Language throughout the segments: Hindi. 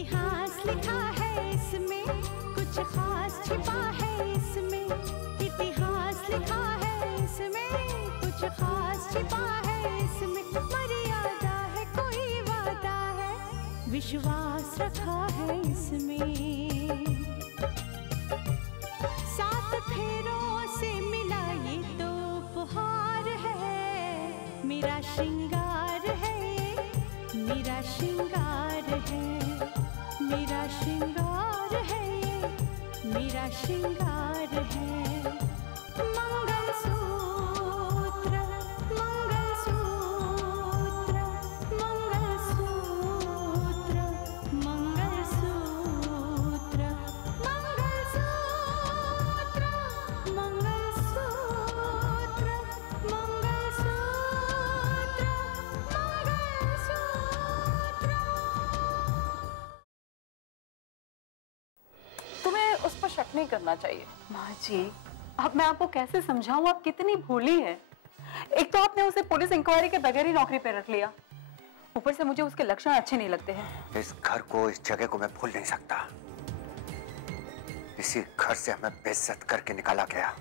इतिहास लिखा है इसमें, कुछ खास छिपा है इसमें। इतिहास लिखा है इसमें, कुछ खास छिपा है इसमें। मर्यादा है, कोई वादा है, विश्वास रखा है इसमें। सात फेरों से मिला ये तो उपहार है, मेरा श्रृंगार है, मेरा श्रृंगार है, मेरा श्रृंगार है, मेरा श्रृंगार है। मंगलसूत्र, मंगलसूत्र, मंगलसूत्र, मंगलसूत्र, मंगलसूत्र, मंगलसूत्र, तुम्हें उस पर शक नहीं करना चाहिए। माँ जी, अब मैं आपको कैसे समझाऊं, आप कितनी भोली है। एक तो आपने उसे पुलिस इंक्वायरी के बगैर ही नौकरी पे रख लिया, ऊपर से मुझे उसके लक्षण अच्छे नहीं लगते हैं। इस घर को, इस जगह को मैं भूल नहीं सकता। इसी घर से हमें बेइज्जत करके निकाला गया,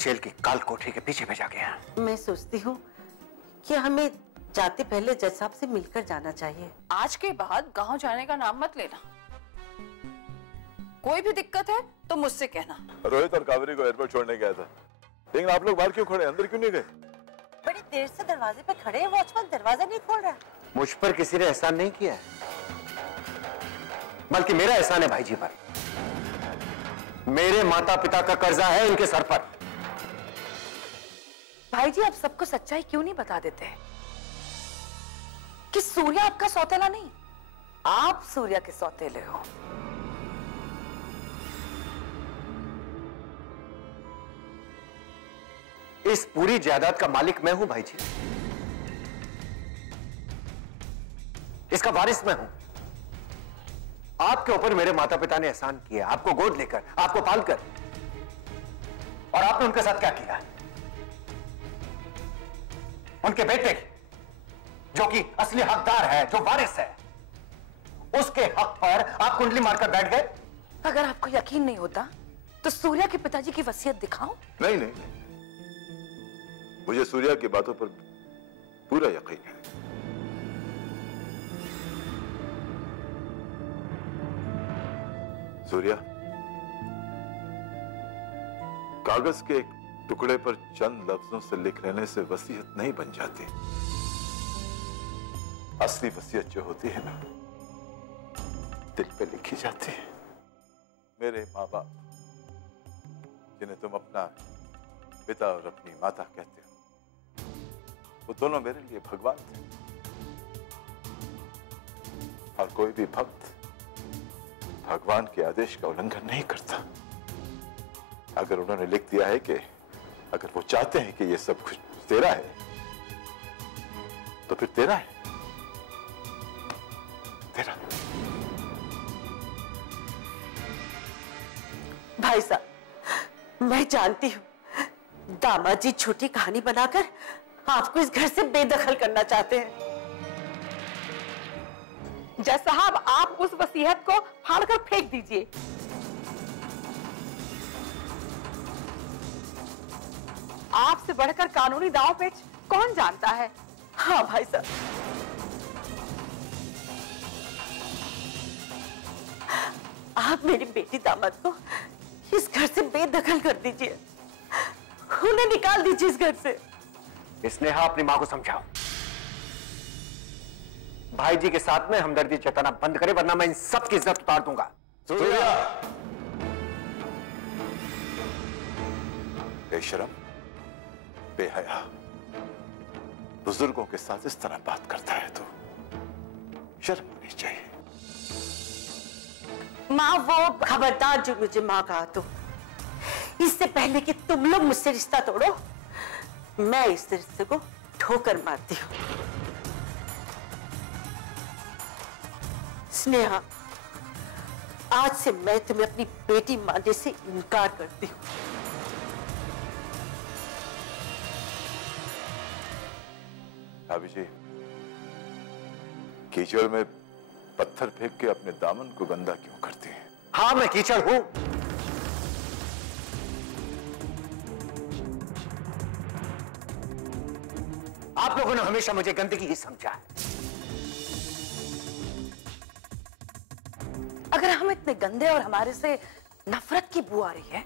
जेल की काल कोठरी के पीछे भेजा गया। मैं सोचती हूँ कि हमें जाते पहले जज साहब से मिलकर जाना चाहिए। आज के बाद गांव जाने का नाम मत लेना। कोई भी दिक्कत है तो मुझसे कहना। रोहित और कावेरी को एयरपोर्ट छोड़ने गया था, लेकिन आप लोग बाहर क्यों खड़े, अंदर क्यों नहीं गए? बड़ी देर से दरवाजे पे खड़े हैं, वॉचमैन दरवाजा नहीं खोल रहा। मुझ पर किसी ने एहसान नहीं किया है, बल्कि मेरा एहसान है भाई जी पर। मेरे माता पिता का कर्जा है इनके सर पर। भाई जी, आप सबको सच्चाई क्यों नहीं बता देते हैं कि सूर्या आपका सौतेला नहीं, आप सूर्या के सौतेले हो। इस पूरी जायदाद का मालिक मैं हूं भाई जी, इसका वारिस मैं हूं। आपके ऊपर मेरे माता पिता ने एहसान किया, आपको गोद लेकर, आपको पालकर, और आपने उनके साथ क्या किया? उनके बेटे जो कि असली हकदार है, जो वारिस है, उसके हक पर आप कुंडली मारकर बैठ गए। अगर आपको यकीन नहीं होता तो सूर्या के पिताजी की वसीयत दिखाओ। नहीं नहीं, मुझे सूर्या की बातों पर पूरा यकीन है। सूर्या, कागज के एक टुकड़े पर चंद लफ्जों से लिख लेने से वसीयत नहीं बन जाती। असली वसीयत जो होती है ना, दिल पे लिखी जाती है। मेरे माँ बाप, जिन्हें तुम अपना पिता और अपनी माता कहते हो, वो दोनों मेरे लिए भगवान थे। और कोई भी भक्त भगवान के आदेश का उल्लंघन नहीं करता। अगर उन्होंने लिख दिया है कि अगर वो चाहते हैं कि ये सब कुछ तेरा है, तो फिर तेरा है, तेरा। भाई साहब, मैं जानती हूँ दामाद जी छोटी कहानी बनाकर आपको इस घर से बेदखल करना चाहते हैं। जज साहब, आप उस वसीयत को फाड़कर फेंक दीजिए। आपसे बढ़कर कानूनी दांव पेच कौन जानता है? हाँ भाई साहब, आप मेरी बेटी दामाद को इस घर से बेदखल कर दीजिए, उन्हें निकाल दीजिए इस घर से। स्नेहा, अपनी मां को समझाओ, भाई जी के साथ में हमदर्दी जताना बंद करे, वरना मैं इन सब की इज्जत उतार दूंगा। सूर्या, बेशरम, बेहया, बुजुर्गों के साथ इस तरह बात करता है तो शर्म होनी चाहिए। माँ, वो खबरदार जो मुझे माँ कहा तो, इससे पहले कि तुम लोग मुझसे रिश्ता तोड़ो, मैं इस रिश्ते को ठोकर मारती हूँ। स्नेहा, आज से मैं तुम्हें अपनी बेटी मानने से इनकार करती हूँ। भाभी जी, कीचड़ में पत्थर फेंक के अपने दामन को गंदा क्यों करती हैं? हाँ, मैं कीचड़ हूं। आप लोगों ने हमेशा मुझे गंदगी ही समझा है। अगर हम इतने गंदे और हमारे से नफरत की बू आ रही है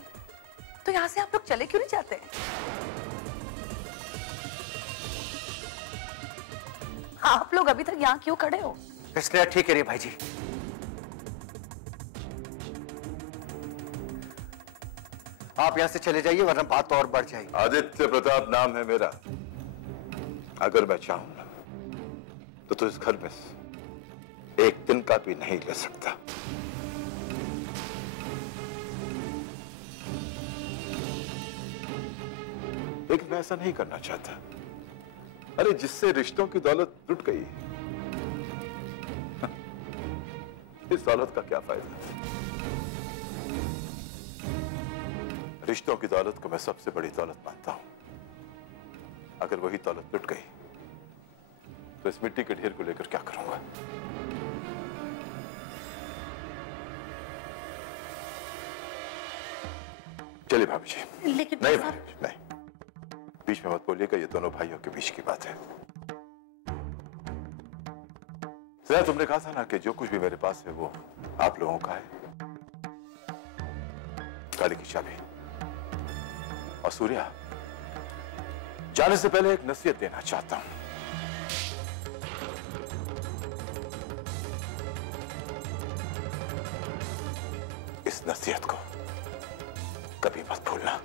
तो यहां से आप लोग चले क्यों नहीं जाते? आप लोग अभी तक यहां क्यों खड़े हो? इसलिए ठीक है रे भाई जी, आप यहां से चले जाइए वरना बात और बढ़ जाएगी। आदित्य प्रताप नाम है मेरा। अगर मैं चाहूं ना तो तू इस घर में एक दिन का भी नहीं ले सकता। लेकिन मैं ऐसा नहीं करना चाहता। अरे जिससे रिश्तों की दौलत लुट गई, इस दौलत का क्या फायदा? रिश्तों की दौलत को मैं सबसे बड़ी दौलत मानता हूं। अगर वही दौलत लुट गई तो इस मिट्टी के ढेर को लेकर क्या करूंगा? चलिए भाभी जी। लेकिन नहीं भाभी जी, नहीं, बीच में मत बोलिएगा, ये दोनों भाइयों के बीच की बात है। जरा तुमने कहा था ना कि जो कुछ भी मेरे पास है वो आप लोगों का है। गाड़ी की चाबी। और सूर्या, जाने से पहले एक नसीहत देना चाहता हूं। इस नसीहत को कभी मत भूलना।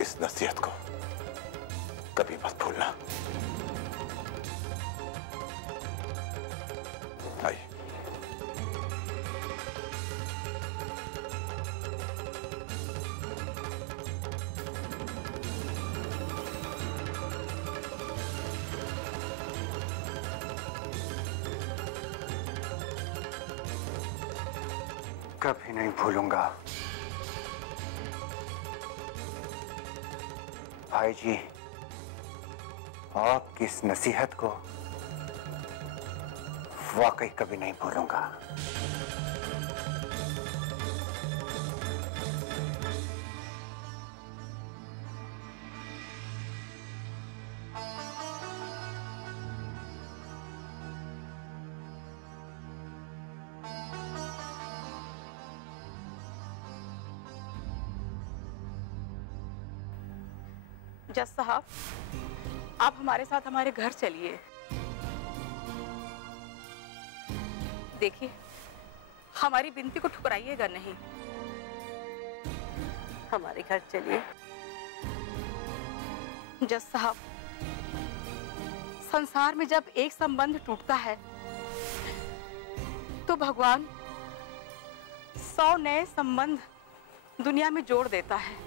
इस नसीहत को कभी मत भूलना। आइए। कभी नहीं भूलूंगा। भाई जी, आपकी इस नसीहत को वाकई कभी नहीं भूलूंगा। जज साहब, आप हमारे साथ हमारे घर चलिए। देखिए, हमारी विनती को ठुकराइएगा नहीं। हमारे घर चलिए। जज साहब, संसार में जब एक संबंध टूटता है तो भगवान 100 नए संबंध दुनिया में जोड़ देता है।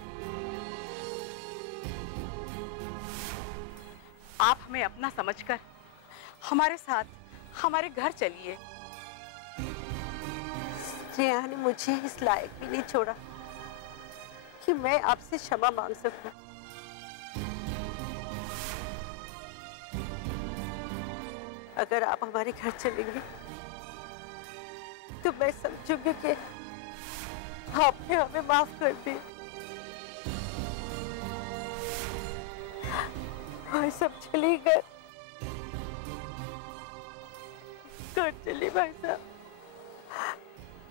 आप हमें अपना समझकर हमारे साथ हमारे घर चलिए। स्नेहा ने मुझे इस लायक भी नहीं छोड़ा कि मैं आपसे क्षमा मांग सकूं। अगर आप हमारे घर चलेंगे तो मैं समझूंगी कि आपने हमें माफ कर दिया। भाई सब चली गए। घर चली भाई साहब,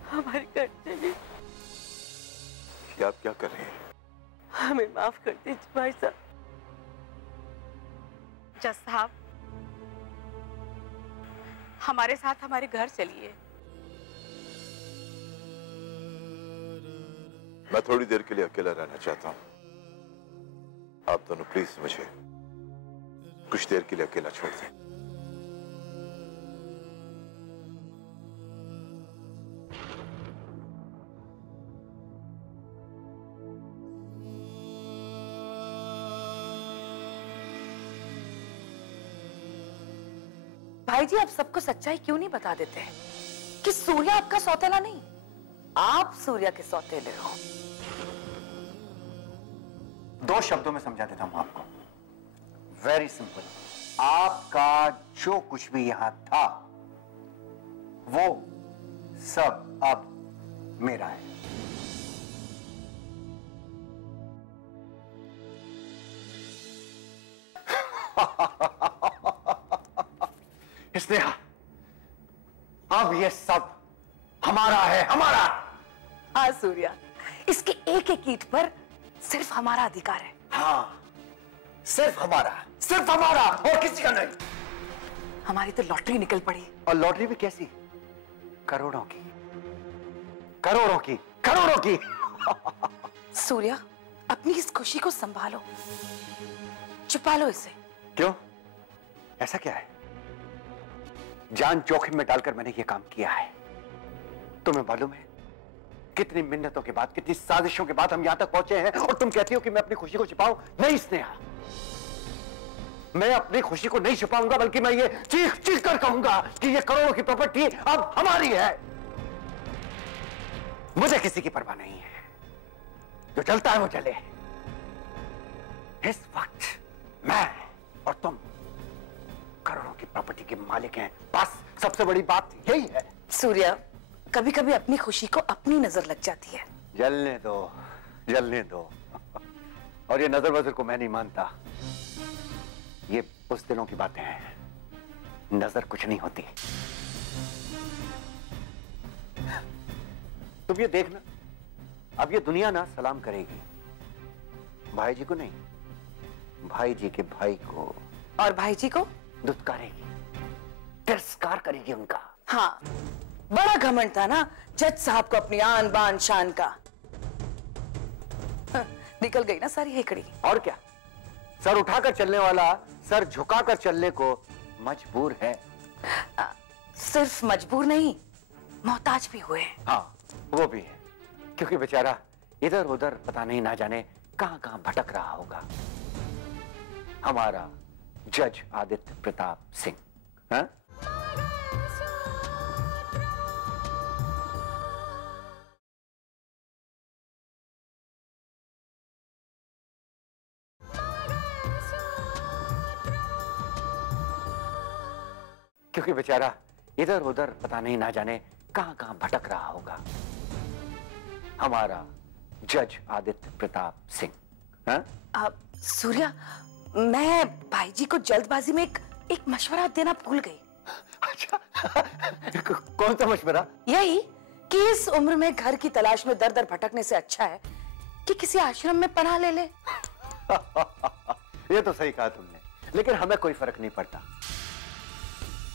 हमारे घर चली। ये आप क्या कर रहे हैं? हमें माफ कर दीजिए भाई साहब। जज साहब, हमारे साथ हमारे घर चलिए। मैं थोड़ी देर के लिए अकेला रहना चाहता हूं। आप दोनों प्लीज मुझे कुछ देर के लिए अकेला छोड़ दें। भाई जी आप सबको सच्चाई क्यों नहीं बता देते हैं कि सूर्या आपका सौतेला नहीं, आप सूर्या के सौतेले हो। दो शब्दों में समझा देता हूं आपको, वेरी सिंपल। आपका जो कुछ भी यहां था वो सब अब मेरा है। स्नेहा, अब ये सब हमारा है, हमारा। हाँ सूर्या, इसके एक एक ईंट पर सिर्फ हमारा अधिकार है। हाँ, सिर्फ हमारा, सिर्फ हमारा, और किसी का नहीं। हमारी तो लॉटरी निकल पड़ी। और लॉटरी भी कैसी? करोड़ों की, करोड़ों की, करोड़ों की। सूर्या, अपनी इस खुशी को संभालो, छुपा लो इसे। क्यों? ऐसा क्या है? जान जोखिम में डालकर मैंने ये काम किया है। तुम्हें मालूम है कितनी मिन्नतों के बाद, कितनी साजिशों के बाद हम यहां तक पहुंचे हैं, और तुम कहती हो कि मैं अपनी खुशी को छिपाऊं? नहीं स्नेहा, मैं अपनी खुशी को नहीं छिपाऊंगा, बल्कि मैं ये चीख चीख कर कहूंगा कि ये करोड़ों की प्रॉपर्टी अब हमारी है। मुझे किसी की परवाह नहीं है, जो जलता है वो जले। इस वक्त मैं और तुम करोड़ों की प्रॉपर्टी के मालिक हैं, बस सबसे बड़ी बात यही है। सूर्या, कभी कभी अपनी खुशी को अपनी नजर लग जाती है। जलने दो, जलने दो। और ये नजर वजर को मैं नहीं मानता, ये उस दिनों की बातें हैं। नजर कुछ नहीं होती। तुम ये देखना, अब ये दुनिया ना सलाम करेगी भाई जी को नहीं, भाई जी के भाई को। और भाई जी को दुत्कारेगी, तिरस्कार करेगी उनका। हाँ, बड़ा घमंड था ना जज साहब को अपनी आन बान शान का। निकल गई ना सारी हेकड़ी। और क्या, सर उठाकर चलने वाला सर झुकाकर चलने को मजबूर है। सिर्फ मजबूर नहीं, मोहताज भी हुए। हाँ, वो भी है, क्योंकि बेचारा इधर उधर पता नहीं ना जाने कहां कहां भटक रहा होगा। हमारा जज आदित्य प्रताप सिंह। हाँ? क्योंकि बेचारा इधर उधर पता नहीं ना जाने कहां कहां भटक रहा होगा। हमारा जज आदित्य प्रताप सिंह। हाँ? सूर्या, मैं भाई जी को जल्दबाजी में एक मशवरा देना भूल गई। अच्छा, कौन सा मशवरा? यही कि इस उम्र में घर की तलाश में दर दर भटकने से अच्छा है कि किसी आश्रम में पनाह ले ले। ये तो सही कहा तुमने, लेकिन हमें कोई फर्क नहीं पड़ता।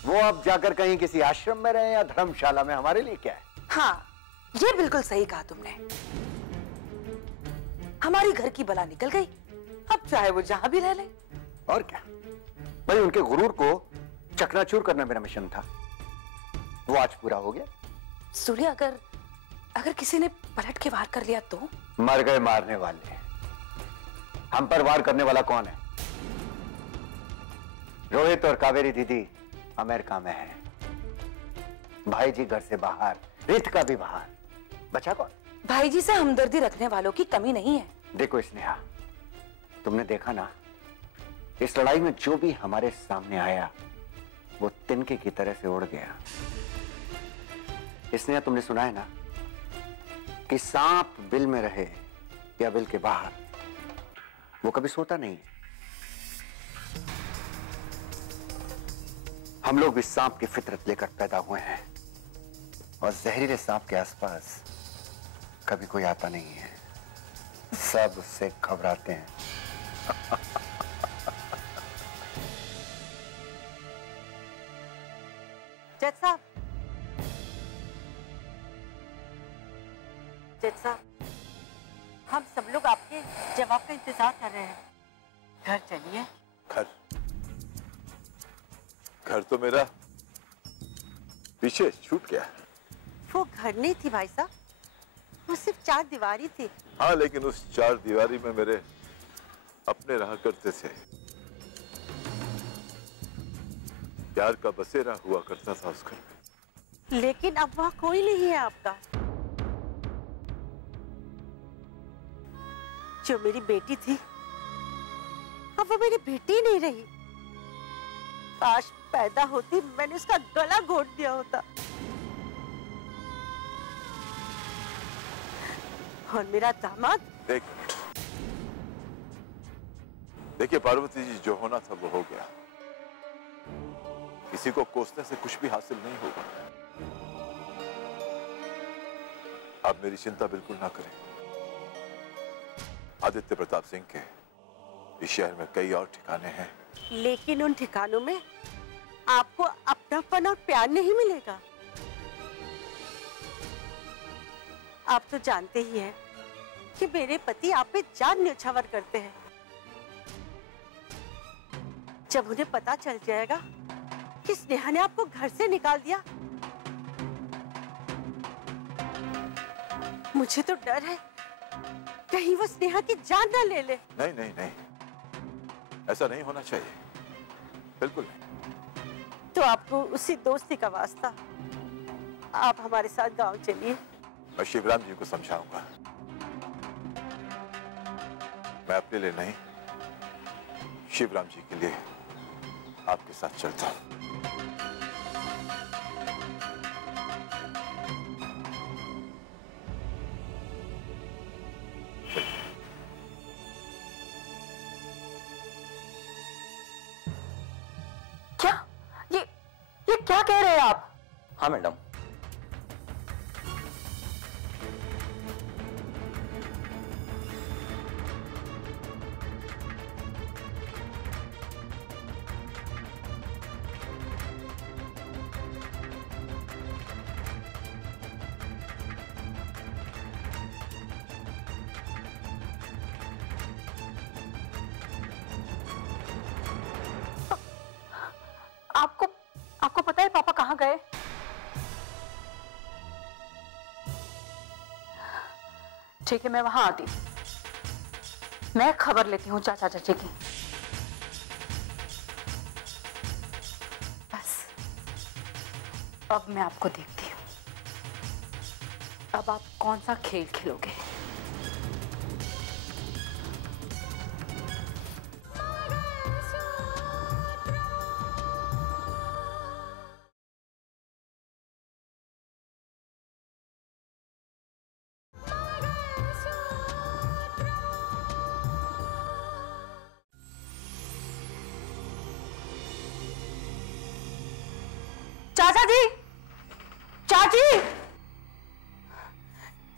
वो अब जाकर कहीं किसी आश्रम में रहे या धर्मशाला में, हमारे लिए क्या है। हाँ, ये बिल्कुल सही कहा तुमने। हमारी घर की बला निकल गई, अब चाहे वो जहां भी रह ले। और क्या भाई, उनके गुरूर को चकनाचूर करना मेरा मिशन था, वो आज पूरा हो गया। सूर्य, अगर किसी ने पलट के वार कर लिया तो? मर गए मारने वाले, हम पर वार करने वाला कौन है? रोहित और कावेरी दीदी अमेरिका में है, भाई जी घर से बाहर, रितिका भी बाहर, बचा कौन? भाई जी से हमदर्दी रखने वालों की कमी नहीं है। देखो स्नेहा, तुमने देखा ना, इस लड़ाई में जो भी हमारे सामने आया वो तिनके की तरह से उड़ गया। स्नेहा, तुमने सुना है ना कि सांप बिल में रहे या बिल के बाहर, वो कभी सोता नहीं है। हम लोग भी सांप की फितरत लेकर पैदा हुए हैं, और जहरीले सांप के आसपास कभी कोई आता नहीं है, सब उससे घबराते हैं। जज साहब, जज साहब, हम सब लोग आपके जवाब का इंतजार कर रहे हैं। घर चलिए। घर तो मेरा पीछे छूट गया। वो घर नहीं थी भाई साहब, वो सिर्फ 4 दीवारी थी। हाँ, लेकिन उस 4 दीवारी में मेरे अपने रहा करते थे। प्यार का बसेरा हुआ करता था उस घर में। लेकिन अब वहां कोई नहीं है आपका। जो मेरी बेटी थी अब वो मेरी बेटी नहीं रही। काश पैदा होती मैंने उसका गला घोट दिया होता। और मेरा दामाद। देखिए पार्वती जी, जो होना था वो हो गया। किसी को कोसने से कुछ भी हासिल नहीं होगा। आप मेरी चिंता बिल्कुल ना करें। आदित्य प्रताप सिंह के इस शहर में कई और ठिकाने हैं, लेकिन उन ठिकानों में आपको अपनापन और प्यार नहीं मिलेगा। आप तो जानते ही हैं कि मेरे पति आप पे जान न्यौछावर करते हैं। जब उन्हें पता चल जाएगा कि स्नेहा ने आपको घर से निकाल दिया, मुझे तो डर है कहीं वो स्नेहा की जान ना ले ले। नहीं नहीं नहीं, ऐसा नहीं होना चाहिए, बिल्कुल नहीं। तो आपको उसी दोस्ती का वास्ता, आप हमारे साथ गांव चलिए। मैं शिवराम जी को समझाऊंगा। मैं अपने लिए नहीं, शिवराम जी के लिए आपके साथ चलता हूं। क्या ये क्या कह रहे हैं आप? हाँ मैडम, आपको पता है पापा कहाँ गए? ठीक है, मैं वहां आती हूँ। मैं खबर लेती हूँ चाचा चाची की। बस अब मैं आपको देखती हूँ। अब आप कौन सा खेल खेलोगे? चाचा जी, चाची,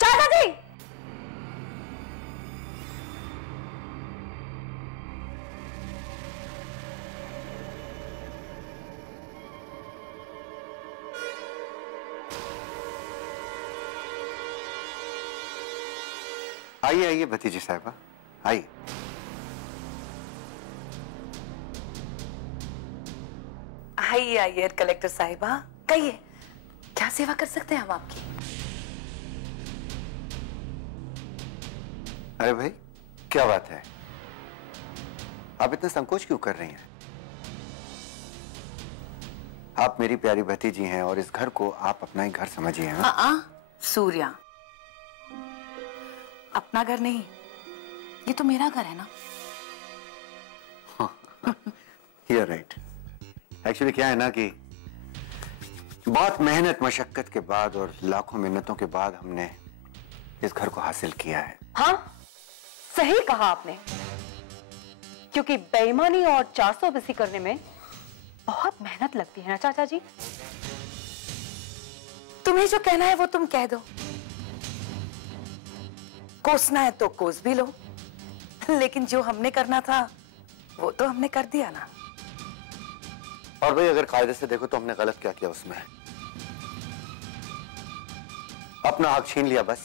चाचा जी। आइए आइए भतीजी साहिबा, आइए। आइए आइए कलेक्टर साहिबा, कहिए क्या सेवा कर सकते हैं हम आपकी? अरे भाई क्या बात है, आप इतना संकोच क्यों कर रही हैं? आप मेरी प्यारी भतीजी हैं और इस घर को आप अपना ही घर समझिए। सूर्या, अपना घर नहीं, ये तो मेरा घर है ना। You're right. एक्चुअली क्या है ना कि बहुत मेहनत मशक्कत के बाद और लाखों मिन्नतों के बाद हमने इस घर को हासिल किया है। हाँ, सही कहा आपने, क्योंकि बेईमानी और 420 करने में बहुत मेहनत लगती है ना चाचा जी। तुम्हें जो कहना है वो तुम कह दो, कोसना है तो कोस भी लो, लेकिन जो हमने करना था वो तो हमने कर दिया ना। और भाई अगर कायदे से देखो तो हमने गलत क्या किया उसमें? अपना हक छीन लिया बस,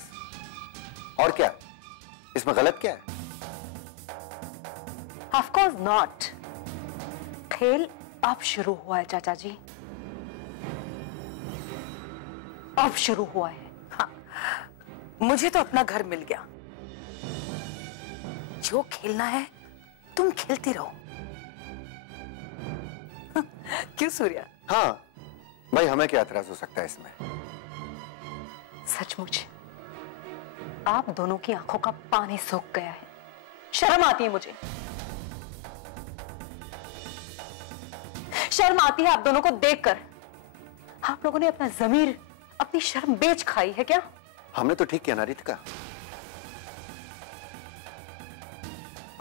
और क्या इसमें गलत क्या है? Of course not. खेल अब शुरू हुआ है चाचा जी, अब शुरू हुआ है। हाँ, मुझे तो अपना घर मिल गया। जो खेलना है तुम खेलती रहो। क्यों सूर्या? हाँ भाई, हमें क्या एतराज हो सकता है इसमें? सचमुच आप दोनों की आंखों का पानी सूख गया है। शर्म आती है मुझे, शर्म आती है आप दोनों को देखकर। आप लोगों ने अपना ज़मीर, अपनी शर्म बेच खाई है क्या? हमने तो ठीक किया ना रितिका,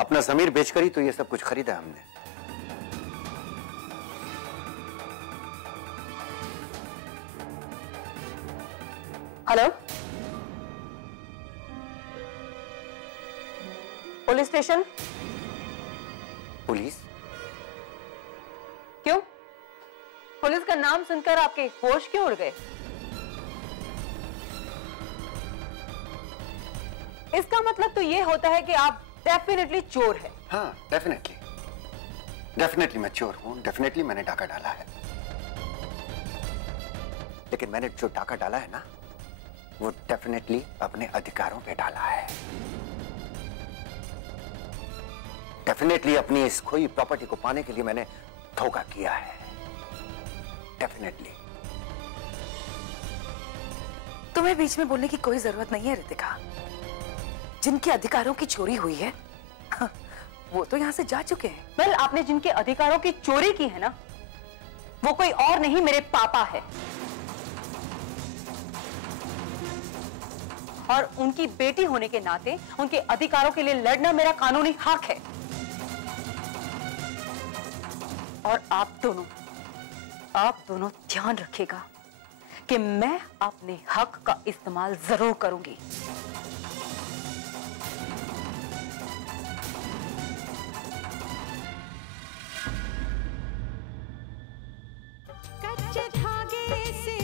अपना ज़मीर बेचकर ही तो ये सब कुछ खरीदा हमने। Hello, police station? पुलिस? क्यों? पुलिस का नाम सुनकर आपके होश क्यों उड़ गए? इसका मतलब तो ये होता है कि आप डेफिनेटली चोर हैं। हाँ डेफिनेटली, डेफिनेटली मैं चोर हूं, डेफिनेटली मैंने डाका डाला है। लेकिन मैंने जो डाका डाला है ना, वो डेफिनेटली अपने अधिकारों पे डाला है। डेफिनेटली अपनी इस खोई प्रॉपर्टी को पाने के लिए मैंने धोखा किया है, डेफिनेटली। तुम्हें बीच में बोलने की कोई जरूरत नहीं है रितिका। जिनके अधिकारों की चोरी हुई है वो तो यहां से जा चुके हैं। वेल, आपने जिनके अधिकारों की चोरी की है ना, वो कोई और नहीं, मेरे पापा है। और उनकी बेटी होने के नाते उनके अधिकारों के लिए लड़ना मेरा कानूनी हक है। और आप दोनों ध्यान रखिएगा कि मैं अपने हक का इस्तेमाल जरूर करूंगी। कच्चे धागे से